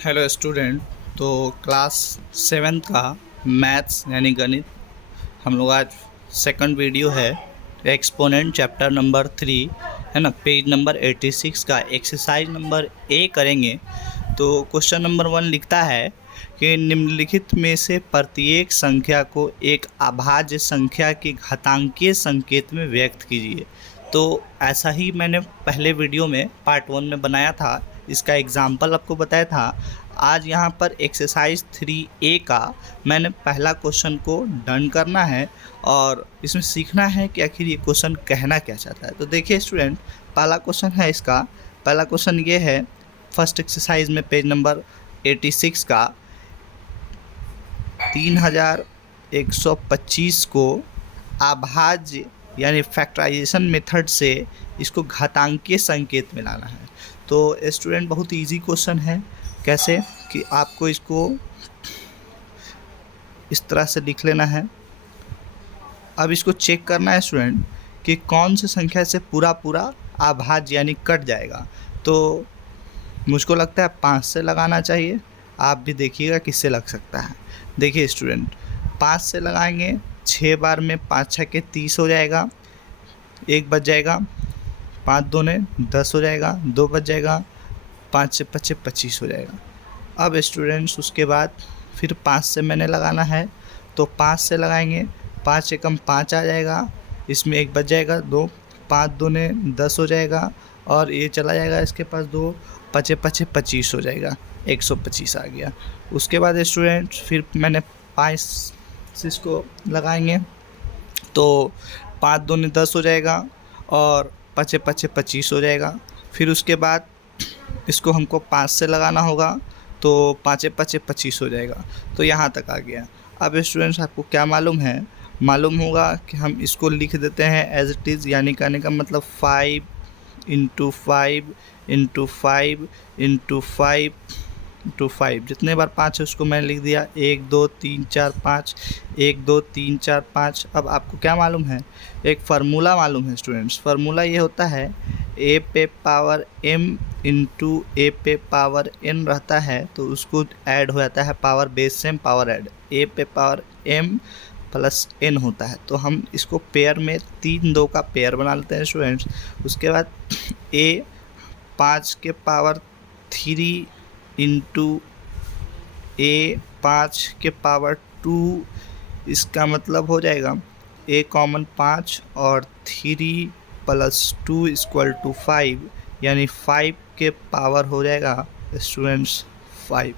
Hello student. तो class seventh का maths यानी गणित हम लोग आज सेकंड वीडियो है एक्सपोनेंट चैप्टर नंबर 3 है ना, पेज नंबर 86 का एक्सरसाइज नंबर ए करेंगे। तो क्वेश्चन नंबर 1 लिखता है कि निम्नलिखित में से प्रत्येक संख्या को एक अभाज्य संख्या के घातांकीय संकेत में व्यक्त कीजिए। तो ऐसा ही मैंने पहले वीडियो में पार्ट 1 में बनाया था, इसका एग्जाम्पल आपको बताया था। आज यहाँ पर एक्सरसाइज 3A का मैंने पहला क्वेश्चन को डन करना है और इसमें सीखना है कि आखिर ये क्वेश्चन कहना क्या चाहता है। तो देखिए स्टूडेंट, पहला क्वेश्चन है इसका। पहला क्वेश्चन ये है फर्स्ट एक्सरसाइज में पेज नंबर 86 का 3125 को अभाज्य यानी फैक्टराइजेशन मेथड से इसको घातांकीय संकेत में लाना है। तो स्टूडेंट बहुत इजी क्वेश्चन है। कैसे कि आपको इसको इस तरह से लिख लेना है। अब इसको चेक करना है स्टूडेंट कि कौन सी संख्या से पूरा पूरा अभाज्य यानी कट जाएगा। तो मुझको लगता है 5 से लगाना चाहिए। आप भी देखिएगा किससे लग सकता है। देखिए स्टूडेंट, 5 से लगाएंगे, 6 बार में 5 छः के 30 हो जाएगा, 1 बच जाएगा, 5 दूने 10 हो जाएगा, 2 बच जाएगा, 5 से 5 25 हो जाएगा। अब स्टूडेंट्स उसके बाद फिर 5 से मैंने लगाना है, तो 5 से लगाएंगे, 5 एकम 5 आ जाएगा, इसमें 1 बच जाएगा, 2, 5 दूने 10 हो जाएगा और ये चला जाएगा इसके पास 2, 5 5 25 हो जाएगा, 125 आ गया। उसके बाद स्टूडेंट फिर मैंने 5 से इसको लगाएंगे, तो 5 दूने 10 हो जाएगा और 5 5 25 हो जाएगा। फिर उसके बाद इसको हमको 5 से लगाना होगा, तो 5 5 25 हो जाएगा। तो यहाँ तक आ गया। अब स्टूडेंट्स आपको क्या मालूम है? मालूम होगा कि हम इसको लिख देते हैं एज इट इज़, यानी कहने का मतलब 5 इंटू 5 इंटू 5 इंटू 5 इंटू 5। जितने बार 5 है उसको मैंने लिख दिया, 1 2 3 4 5, 1 2 3 4 5। अब आपको क्या मालूम है? एक फार्मूला मालूम है स्टूडेंट्स। फार्मूला ये होता है ए पे पावर m इंटू ए पे पावर n रहता है, तो उसको ऐड हो जाता है पावर बेस से पावर ऐड, ए पे पावर m प्लस n होता है। तो हम इसको पेयर में 3 2 का पेयर बना लेते हैं स्टूडेंट्स। उसके बाद a 5 के पावर 3 इंटू a 5 के पावर 2, इसका मतलब हो जाएगा a कॉमन 5 और 3 प्लस 2 इक्वल टू 5, यानी 5 के पावर हो जाएगा स्टूडेंट्स 5।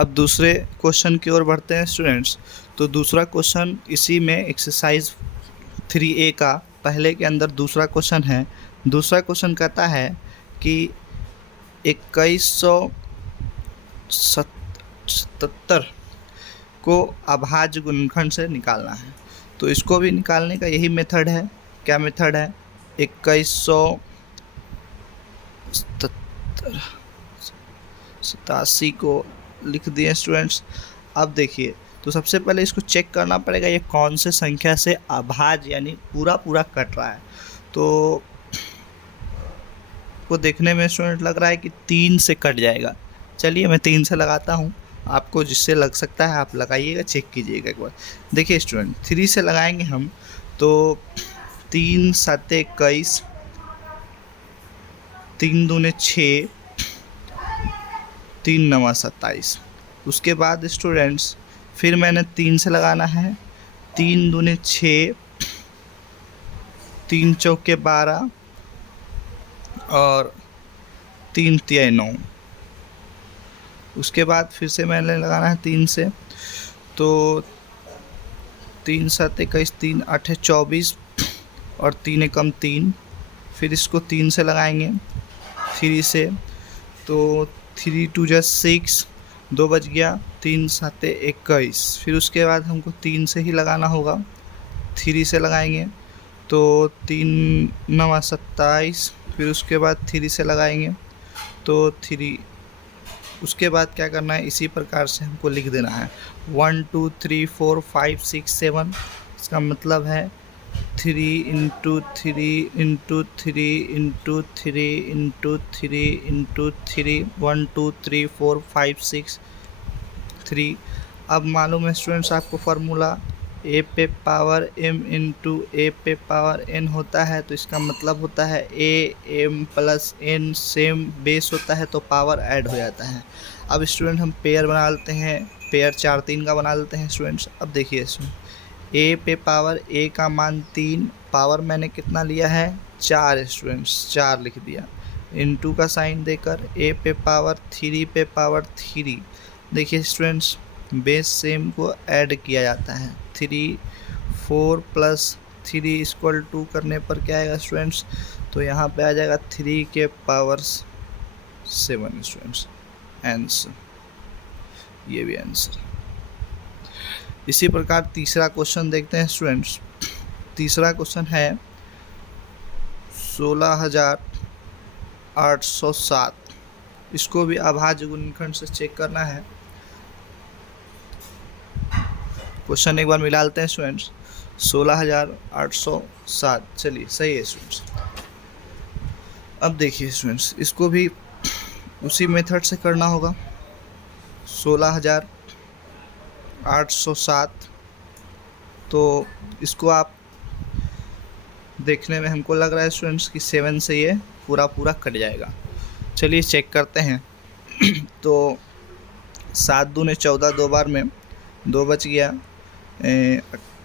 अब दूसरे क्वेश्चन की ओर बढ़ते हैं स्टूडेंट्स। तो दूसरा क्वेश्चन इसी में एक्सरसाइज 3A का पहले के अंदर दूसरा क्वेश्चन है। दूसरा क्वेश्चन कहता है कि 2177 को अभाज्य गुणनखंड से निकालना है। तो इसको भी निकालने का यही मेथड है। क्या मेथड है? 2187 को लिख दिए स्टूडेंट्स। अब देखिए, तो सबसे पहले इसको चेक करना पड़ेगा ये कौन से संख्या से अभाज्य यानी पूरा पूरा कट रहा है। तो को देखने में स्टूडेंट लग रहा है कि 3 से कट जाएगा। चलिए मैं 3 से लगाता हूँ, आपको जिससे लग सकता है आप लगाइएगा, चेक कीजिएगा एक बार। देखिए स्टूडेंट, 3 से लगाएंगे हम, तो 3 7 21, 3 दूने 6, 3 9 27। उसके बाद स्टूडेंट्स फिर मैंने 3 से लगाना है, 3 दूने 6, 3 चौके 12 और 3 तिया 9। उसके बाद फिर से मैंने लगाना है 3 से, तो 3 7 21, 3 8 24 और 3 एकम 3। फिर इसको 3 से लगाएंगे 3 से, तो 3 2 जा 6, 2 बच गया, 3 7 21। फिर उसके बाद हमको 3 से ही लगाना होगा, 3 से लगाएंगे, तो 3 9 27। फिर उसके बाद 3 से लगाएंगे, तो 3। उसके बाद क्या करना है, इसी प्रकार से हमको लिख देना है 1 2 3 4 5 6 7। इसका मतलब है 3 into 3 into 3 into 3 into 3 into 3 1 2 3 4 5 6 3। अब मालूम है स्टूडेंट्स आपको फार्मूला ए पे पावर m इंटू ए पे पावर n होता है, तो इसका मतलब होता है a m plus n same base होता है तो पावर ऐड हो जाता है। अब स्टूडेंट हम पेयर बना लेते हैं, पेयर 4 3 का बना लेते हैं स्टूडेंट्स। अब देखिए a पे पावर a का मान 3, पावर मैंने कितना लिया है 4 स्टूडेंट्स, 4 लिख दिया, इनटू का साइन देकर a पे पावर 3 पे पावर 3। देखिए स्टूडेंट्स बेस सेम को ऐड किया जाता है, 3 4 प्लस 3 इक्वल टू करने पर क्या आएगा स्टूडेंट्स, तो यहाँ पे आ जाएगा 3 के पावर 7 स्टूडेंट्स आंसर, ये भी आंसर। इसी प्रकार तीसरा क्वेश्चन देखते हैं स्टूडेंट्स। तीसरा क्वेश्चन है 16,807, इसको भी अभाज्य गुणनखंड से चेक करना है। क्वेश्चन एक बार मिला लेते हैं स्टूडेंट्स, 16,807, चलिए सही है स्टूडेंट्स। अब देखिए स्टूडेंट्स इसको भी उसी मेथड से करना होगा। 16,807, तो इसको आप देखने में हमको लग रहा है स्टूडेंट्स कि 7 से ये पूरा कट जाएगा। चलिए चेक करते हैं। तो 7 दूने 14, 2 बार में 2 बच गया,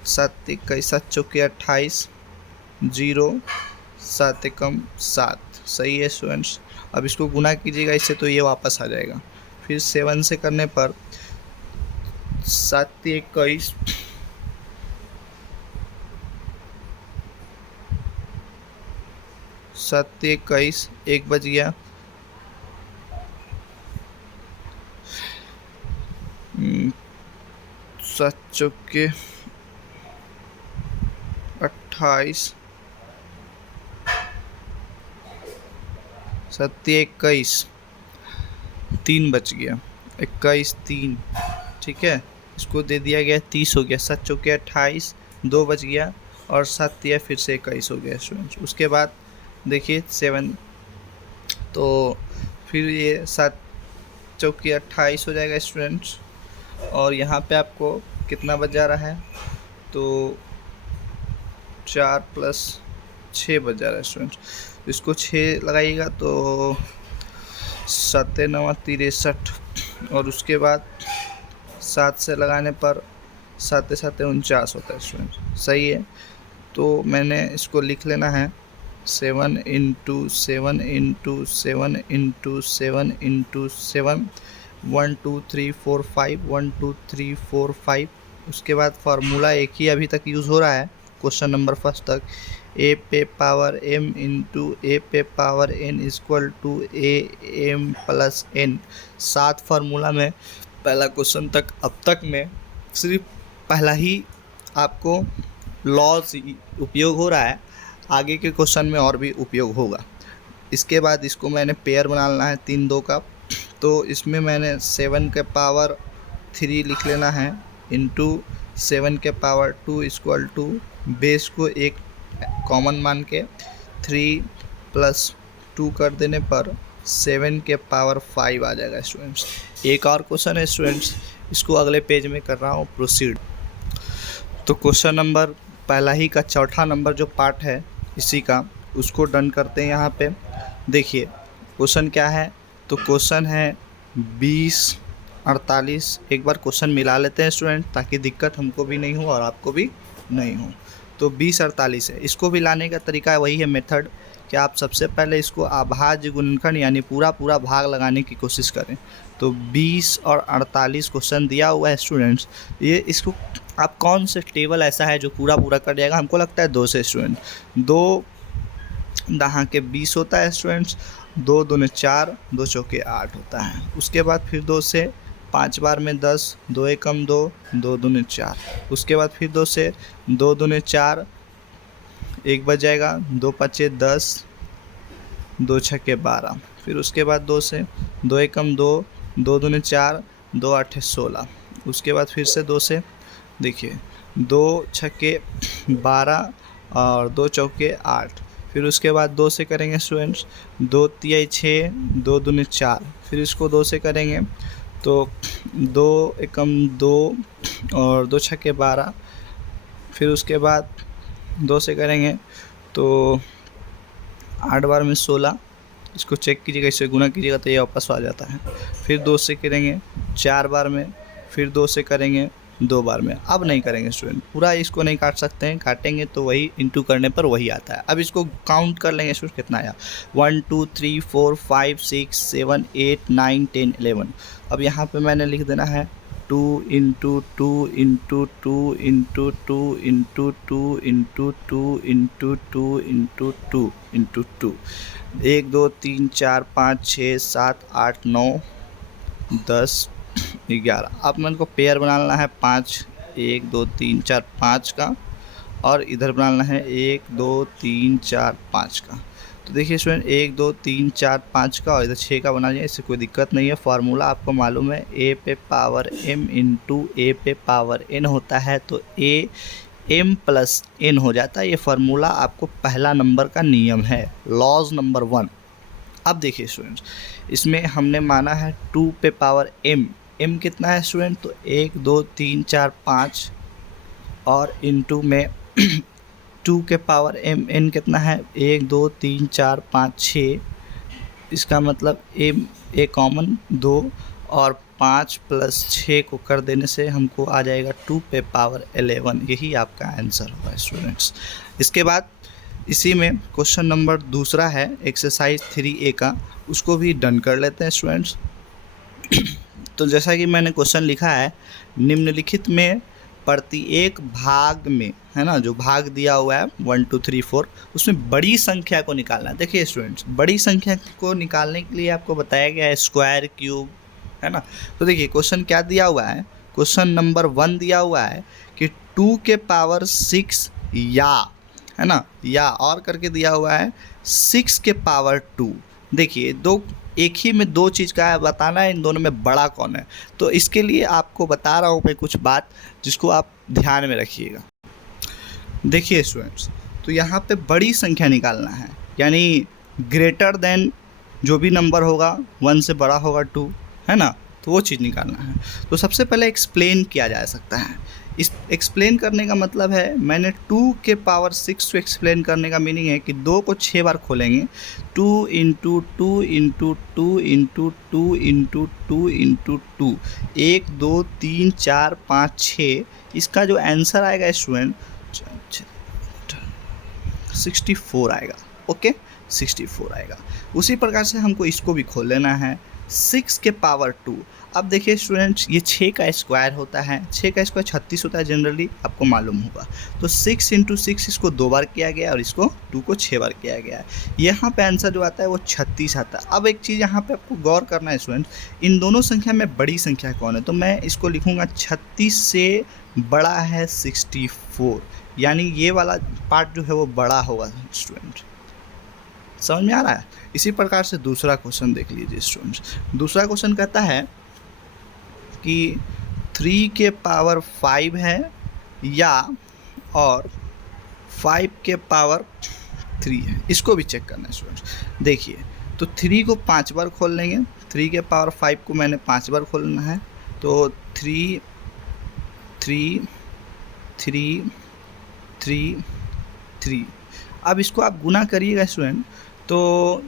7 21 7 चौके 28, 0 7 एकम 7, सही है स्टूडेंट्स। अब इसको गुना कीजिएगा इससे तो ये वापस आ जाएगा। फिर 7 से करने पर 7 21 7 21, 1 बच गया, 7 चौके 28, 7 21, 3 बच गया, 21 3, ठीक है। इसको दे दिया गया 30 हो गया, 7 चौके 28, 2 बच गया और 7 या फिर से 21 हो गया स्टूडेंट्स। उसके बाद देखिए 7, तो फिर ये 7 चौके 28 हो जाएगा स्टूडेंट्स। और यहाँ पे आपको कितना बच जा रहा है, तो 4 प्लस 6 बच जा रहा है स्टूडेंट्स। इसको 6 लगाइएगा तो 7 9 63, और उसके बाद 7 से लगाने पर 7 7 49 होता है स्टूडेंट, सही है। तो मैंने इसको लिख लेना है 7 इंटू 7 इंटू 7 इंटू 7 इंटू 7, 1 2 3 4 5, 1 2 3 4 5। उसके बाद फार्मूला एक ही अभी तक यूज़ हो रहा है क्वेश्चन नंबर फर्स्ट तक, ए पे पावर m इंटू ए पे power n equal to a m plus n। 7 formula में पहला क्वेश्चन तक अब तक में सिर्फ पहला ही आपको लॉज उपयोग हो रहा है, आगे के क्वेश्चन में और भी उपयोग होगा। इसके बाद इसको मैंने पेयर बना लेना है 3 2 का, तो इसमें मैंने 7 के पावर 3 लिख लेना है इंटू 7 के पावर 2 इक्वल टू बेस को एक कॉमन मान के 3 प्लस 2 कर देने पर 7 के पावर 5 आ जाएगा स्टूडेंट्स। एक और क्वेश्चन है स्टूडेंट्स, इसको अगले पेज में कर रहा हूँ प्रोसीड। तो क्वेश्चन नंबर पहला ही का चौथा नंबर जो पार्ट है इसी का, उसको डन करते हैं। यहाँ पे देखिए क्वेश्चन क्या है, तो क्वेश्चन है 20 48। एक बार क्वेश्चन मिला लेते हैं स्टूडेंट ताकि दिक्कत हमको भी नहीं हो और आपको भी नहीं हो। तो 20 48 है, इसको भी लाने का तरीका वही है मेथड कि आप सबसे पहले इसको अभाज्य गुणनखंड यानी पूरा भाग लगाने की कोशिश करें। तो 20 और 48 क्वेश्चन दिया हुआ है स्टूडेंट्स, ये इसको आप कौन से टेबल ऐसा है जो पूरा कर जाएगा, हमको लगता है 2 से स्टूडेंट। 2 दहाँ के 20 होता है स्टूडेंट्स, 2 दूने 4, 2 चौके 8 होता है। उसके बाद फिर 2 से 5 बार में 10, 2 एकम 2, 2 दूने 4। उसके बाद फिर 2 से 2 दूने 4, 1 बच जाएगा, 2 पचे 10, 2 छक्के 12। फिर उसके बाद 2 से 2 एकम 2, 2 दूने 4, 2 आठे 16। उसके बाद फिर से 2 से देखिए 2 छक्के 12 और 2 चौके 8। फिर उसके बाद 2 से करेंगे स्टूडेंट्स, 2 तिहाई 6, 2 दूनी 4। फिर इसको 2 से करेंगे तो 2 एकम 2 और 2 छक्के 12। फिर उसके बाद 2 से करेंगे तो 8 बार में 16। इसको चेक कीजिएगा, इससे गुना कीजिएगा तो ये वापस आ जाता है। फिर 2 से करेंगे 4 बार में, फिर 2 से करेंगे 2 बार में। अब नहीं करेंगे स्टूडेंट, पूरा इसको नहीं काट सकते हैं, काटेंगे तो वही इंटू करने पर वही आता है। अब इसको काउंट कर लेंगे स्टूडेंट कितना आया, 1 2 3 4 5 6 7 8 9 10 11। अब यहाँ पे मैंने लिख देना है 2 into 2 into 2 into 2 into 2 into 2 into 2 into 2 into 2। 1 2 3 4 5 6 7 8 9 10 11। अब मैं इनको पेयर बनाना है 5, 1 2 3 4 5 का, और इधर बनाना है 1 2 3 4 5 का। तो देखिए स्टूडेंट 1 2 3 4 5 का और इधर 6 का बना जाए, इससे कोई दिक्कत नहीं है। फार्मूला आपको मालूम है, ए पे पावर m इंटू ए पे पावर n होता है, तो a m प्लस n हो जाता है। ये फार्मूला आपको पहला नंबर का नियम है, लॉज नंबर 1। अब देखिए स्टूडेंट्स, इसमें हमने माना है 2 पे पावर m कितना है स्टूडेंट, तो 1 2 3 4 5 और इनटू में 2 के पावर n कितना है, 1 2 3 4 5 6। इसका मतलब a कॉमन 2 और 5 प्लस 6 को कर देने से हमको आ जाएगा 2 पे पावर 11। यही आपका आंसर होगा स्टूडेंट्स। इसके बाद इसी में क्वेश्चन नंबर दूसरा है एक्सरसाइज 3A का, उसको भी डन कर लेते हैं स्टूडेंट्स। तो जैसा कि मैंने क्वेश्चन लिखा है, निम्नलिखित में प्रत्येक भाग में, है ना, जो भाग दिया हुआ है 1 2 3 4, उसमें बड़ी संख्या को निकालना है। देखिए स्टूडेंट्स, बड़ी संख्या को निकालने के लिए आपको बताया गया है स्क्वायर, क्यूब, है ना। तो देखिए क्वेश्चन क्या दिया हुआ है, क्वेश्चन नंबर 1 दिया हुआ है कि 2 के पावर 6 या, है ना, या और करके दिया हुआ है 6 के पावर 2। देखिए दो, एक ही में दो चीज़ का है, बताना है इन दोनों में बड़ा कौन है। तो इसके लिए आपको बता रहा हूँ मैं कुछ बात, जिसको आप ध्यान में रखिएगा। देखिए स्टूडेंट्स, तो यहाँ पे बड़ी संख्या निकालना है, यानी ग्रेटर देन जो भी नंबर होगा 1 से बड़ा होगा 2, है ना, तो वो चीज़ निकालना है। तो सबसे पहले एक्सप्लेन किया जा सकता है। इस एक्सप्लेन करने का मतलब है, मैंने 2 के पावर 6 को एक्सप्लेन करने का मीनिंग है कि 2 को 6 बार खोलेंगे, 2 into 2 into 2 into 2 into 2 into 2, 1 2 3 4 5 6। इसका जो आंसर आएगा स्टूडेंट 64 आएगा। ओके, 64 आएगा। उसी प्रकार से हमको इसको भी खोल लेना है 6 के पावर 2। अब देखिए स्टूडेंट्स, ये 6 का स्क्वायर होता है, 6 का स्क्वायर 36 होता है जनरली, आपको मालूम होगा। तो 6 इंटू 6 इसको 2 बार किया गया और इसको 2 को 6 बार किया गया है। यहाँ पे आंसर जो आता है वो 36 आता है। अब एक चीज़ यहाँ पे आपको गौर करना है स्टूडेंट, इन दोनों संख्या में बड़ी संख्या कौन है, तो मैं इसको लिखूँगा 36 से बड़ा है 64, यानी ये वाला पार्ट जो है वो बड़ा होगा स्टूडेंट। समझ में आ रहा है। इसी प्रकार से दूसरा क्वेश्चन देख लीजिए स्टूडेंट्स। दूसरा क्वेश्चन कहता है कि 3 के पावर 5 है या और 5 के पावर 3 है, इसको भी चेक करना है स्टूडेंट्स। देखिए, तो 3 को 5 बार खोल लेंगे, 3 के पावर 5 को मैंने 5 बार खोलना है, तो 3 3 3 3 3। अब इसको आप गुना करिएगा स्टूडेंट, तो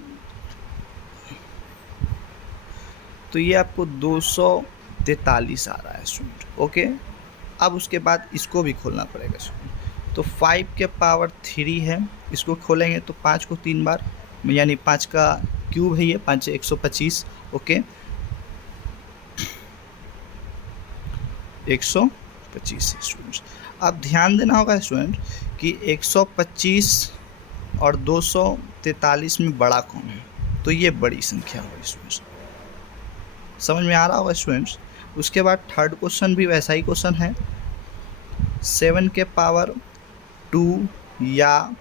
ये आपको 243 आ रहा है स्टूडेंट। ओके, अब उसके बाद इसको भी खोलना पड़ेगा स्टूडेंट। तो 5 के पावर 3 है, इसको खोलेंगे तो 5 को 3 बार, यानी 5 का क्यूब है, ये 5 से 125। Okay, 125 students. अब ध्यान देना होगा स्टूडेंट कि 125 और 243 में बड़ा कौन है, तो ये बड़ी संख्या होगी स्टूडेंट्स। समझ में आ रहा होगा स्टूडेंट्स। उसके बाद थर्ड क्वेश्चन भी वैसा ही क्वेश्चन है, 7 के पावर 2 या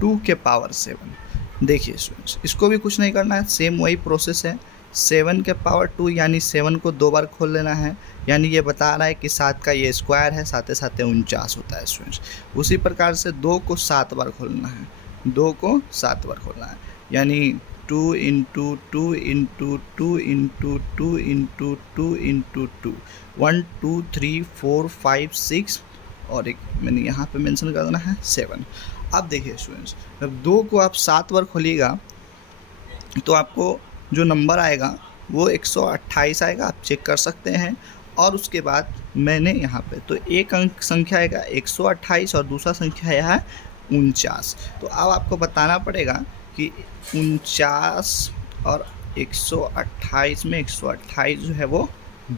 2 के पावर 7। देखिए स्टूडेंट्स, इसको भी कुछ नहीं करना है, सेम वही प्रोसेस है। 7 के पावर 2 यानी 7 को 2 बार खोल लेना है, यानी ये बता रहा है कि 7 का ये स्क्वायर है, साथ ही साथ 49 होता है स्टूडेंट्स। उसी प्रकार से 2 को 7 बार खोलना है, 2 को 7 बार खोलना है, यानी 2 into 2 into 2 into 2 into 2 into 2, 1 2 3 4 5 6 और एक मैंने यहाँ पे मेंशन कर देना है 7। अब देखिए स्टूडेंट्स, जब 2 को आप 7 बार खोलिएगा तो आपको जो नंबर आएगा वो 128 आएगा, आप चेक कर सकते हैं। और उसके बाद मैंने यहाँ पे तो एक अंक संख्या आएगा 128 और दूसरा संख्या आया है 49। तो अब आपको बताना पड़ेगा कि 49 और 128 में 128 जो है वो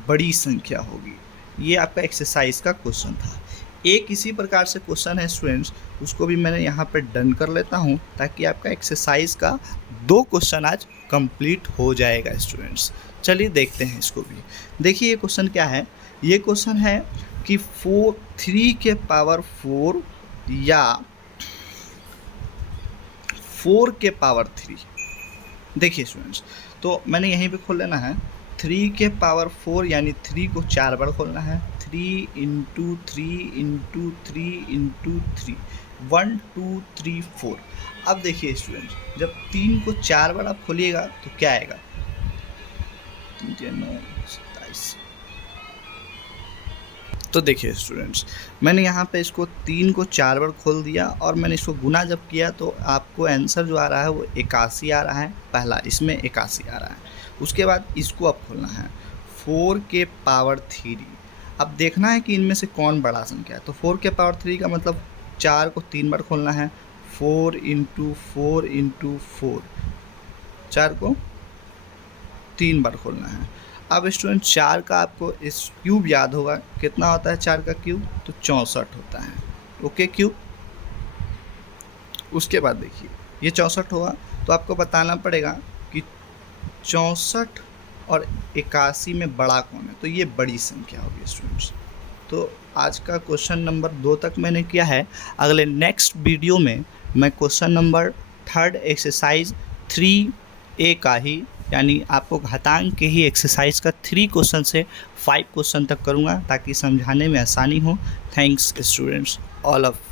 बड़ी संख्या होगी। ये आपका एक्सरसाइज का क्वेश्चन था। एक इसी प्रकार से क्वेश्चन है स्टूडेंट्स, उसको भी मैंने यहाँ पे डन कर लेता हूँ ताकि आपका एक्सरसाइज का 2 क्वेश्चन आज कंप्लीट हो जाएगा स्टूडेंट्स। चलिए देखते हैं इसको भी। देखिए ये क्वेश्चन क्या है, ये क्वेश्चन है कि 3 के पावर 4 या 4 के पावर 3। देखिए स्टूडेंट्स, तो मैंने यहीं पे खोल लेना है 3 के पावर 4 यानी 3 को 4 बार खोलना है, 3 इंटू 3 इंटू 3 इंटू 3, 1 2 3 4। अब देखिए स्टूडेंट्स, जब 3 को 4 बार आप खोलिएगा तो क्या आएगा, 3 9 27। तो देखिए स्टूडेंट्स, मैंने यहाँ पे इसको 3 को 4 बार खोल दिया और मैंने इसको गुना जब किया तो आपको आंसर जो आ रहा है वो 81 आ रहा है। पहला इसमें 81 आ रहा है। उसके बाद इसको अब खोलना है 4 के पावर 3। अब देखना है कि इनमें से कौन बड़ा संख्या है। तो 4 के पावर 3 का मतलब 4 को 3 बार खोलना है, 4 इंटू 4 इंटू 4, 4 को 3 बार खोलना है। अब स्टूडेंट 4 का आपको इस क्यूब याद होगा, कितना होता है 4 का क्यूब, तो 64 होता है। Okay cube. उसके बाद देखिए ये 64 होगा तो आपको बताना पड़ेगा कि 64 और 81 में बड़ा कौन है, तो ये बड़ी संख्या होगी स्टूडेंट्स। तो आज का क्वेश्चन नंबर 2 तक मैंने किया है। अगले नेक्स्ट वीडियो में मैं क्वेश्चन नंबर 3 एक्सरसाइज 3A का ही, यानी आपको घातांक के ही एक्सरसाइज का 3 क्वेश्चन से 5 क्वेश्चन तक करूँगा ताकि समझाने में आसानी हो। Thanks students all of